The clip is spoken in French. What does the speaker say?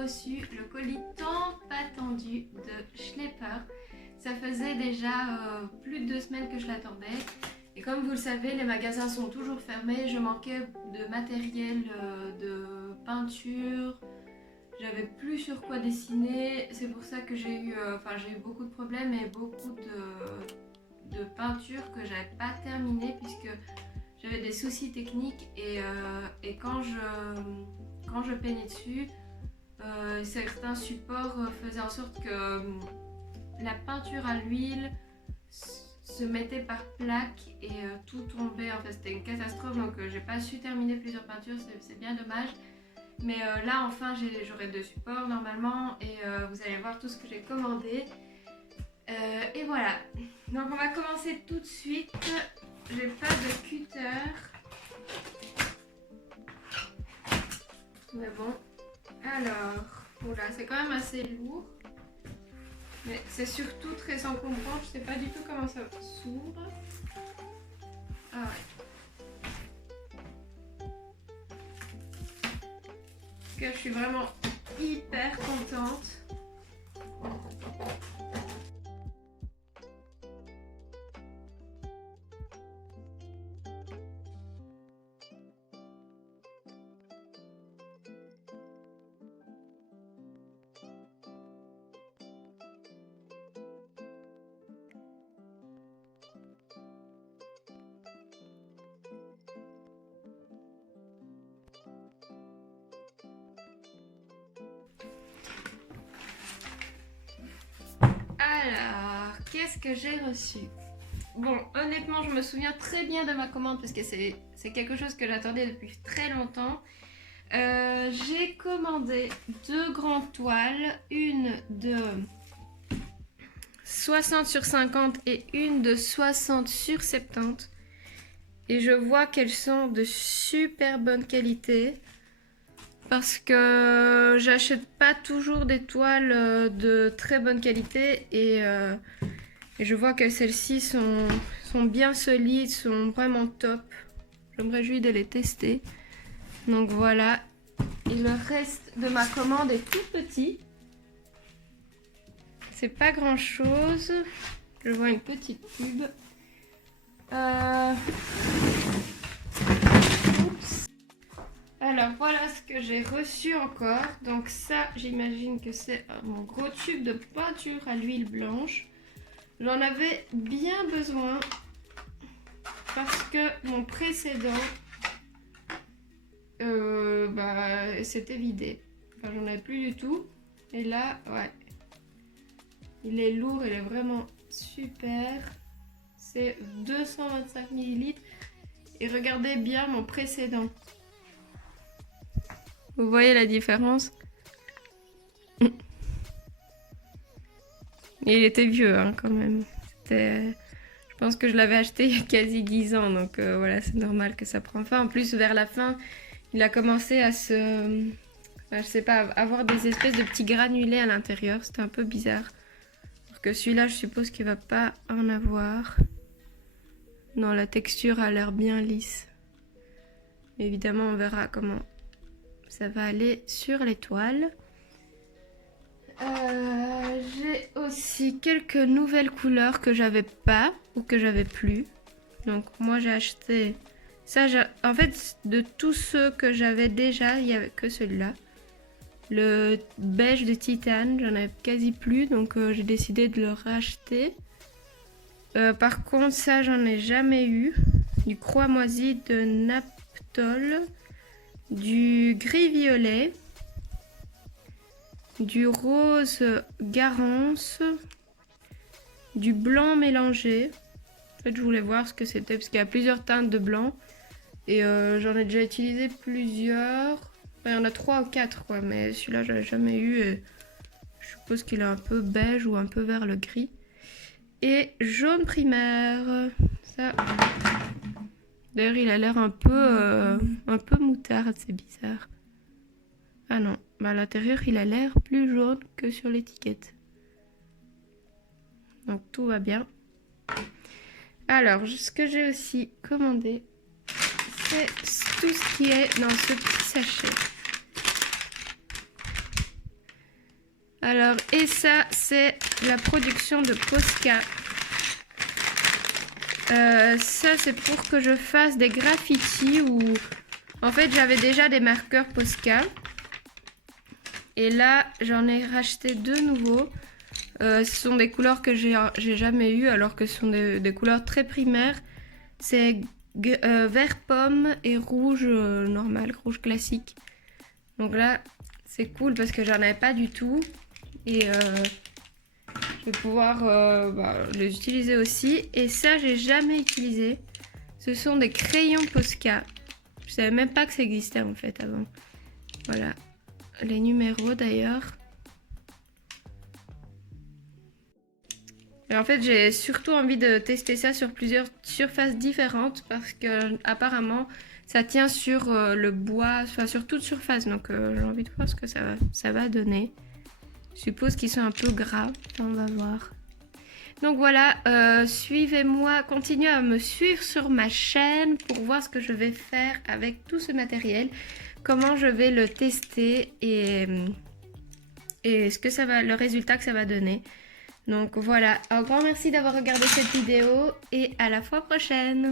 reçu le colis tant attendu de Schlepper. Ça faisait déjà plus de 2 semaines que je l'attendais. Et comme vous le savez, les magasins sont toujours fermés. Je manquais de matériel de peinture. J'avais plus sur quoi dessiner. C'est pour ça que j'ai eu beaucoup de problèmes et beaucoup de peinture que j'avais pas terminé puisque j'avais des soucis techniques et quand je peignais dessus, certains supports faisaient en sorte que la peinture à l'huile se mettait par plaques et tout tombait. En fait, c'était une catastrophe, donc j'ai pas su terminer plusieurs peintures, c'est bien dommage. Mais là, enfin, j'aurai 2 supports normalement et vous allez voir tout ce que j'ai commandé. Et voilà. Donc on va commencer tout de suite. J'ai pas de cutter. Mais bon. Alors, oula, c'est quand même assez lourd. Mais c'est surtout très encombrant. Je sais pas du tout comment ça s'ouvre. Ah ouais. En tout cas, je suis vraiment hyper contente. Alors, qu'est-ce que j'ai reçu? Bon, honnêtement, je me souviens très bien de ma commande parce que c'est quelque chose que j'attendais depuis très longtemps. J'ai commandé 2 grandes toiles, une de 60 sur 50 et une de 60 sur 70. Et je vois qu'elles sont de super bonne qualité. Parce que j'achète pas toujours des toiles de très bonne qualité et je vois que celles-ci sont bien solides, sont vraiment top. Je me réjouis de les tester. Donc voilà. Et le reste de ma commande est tout petit. C'est pas grand chose. Je vois une petite pub. Alors voilà ce que j'ai reçu encore. Donc ça, j'imagine que c'est mon gros tube de peinture à l'huile blanche. J'en avais bien besoin parce que mon précédent c'était vidé. Enfin, j'en avais plus du tout. Et là, ouais. Il est lourd, il est vraiment super. C'est 225 ml. Et regardez bien mon précédent. Vous voyez la différence? Il était vieux hein, quand même. Je pense que je l'avais acheté il y a quasi 10 ans. Donc voilà, c'est normal que ça prend fin. En plus, vers la fin, il a commencé à je sais pas, avoir des espèces de petits granulés à l'intérieur. C'était un peu bizarre. Alors que celui-là, je suppose qu'il va pas en avoir. Non, la texture a l'air bien lisse. Évidemment, on verra comment ça va aller sur les toiles. J'ai aussi quelques nouvelles couleurs que j'avais pas ou que j'avais plus. Donc moi j'ai acheté ça. En fait, de tous ceux que j'avais déjà, il n'y avait que celui-là. Le beige de titane, j'en avais quasi plus, donc j'ai décidé de le racheter. Par contre, ça j'en ai jamais eu. Du croix moisi de Naptol. Du gris-violet, du rose Garance, du blanc mélangé. En fait, je voulais voir ce que c'était parce qu'il y a plusieurs teintes de blanc et j'en ai déjà utilisé plusieurs. Enfin, il y en a 3 ou 4 quoi, mais celui-là je l'ai jamais eu et je suppose qu'il est un peu beige ou un peu vers le gris. Et jaune primaire, ça. D'ailleurs, il a l'air un peu moutarde, c'est bizarre. Ah non, bah à l'intérieur, il a l'air plus jaune que sur l'étiquette. Donc tout va bien. Alors, ce que j'ai aussi commandé, c'est tout ce qui est dans ce petit sachet. Alors, et ça, c'est la production de Posca. Ça, c'est pour que je fasse des graffitis ou... En fait, j'avais déjà des marqueurs Posca. Et là, j'en ai racheté 2 nouveaux. Ce sont des couleurs que j'ai jamais eues, alors que ce sont des couleurs très primaires. C'est vert pomme et rouge normal, rouge classique. Donc là, c'est cool parce que j'en avais pas du tout. Et je vais pouvoir les utiliser aussi. Et ça, j'ai jamais utilisé. Ce sont des crayons Posca. Je savais même pas que ça existait en fait avant. Voilà. Les numéros d'ailleurs. Et en fait, j'ai surtout envie de tester ça sur plusieurs surfaces différentes parce que apparemment ça tient sur le bois, enfin sur toute surface. Donc j'ai envie de voir ce que ça va donner. Je suppose qu'ils sont un peu gras. On va voir. Donc voilà, suivez-moi, continuez à me suivre sur ma chaîne pour voir ce que je vais faire avec tout ce matériel, comment je vais le tester et ce que ça va, le résultat que ça va donner. Donc voilà, un grand merci d'avoir regardé cette vidéo et à la fois prochaine.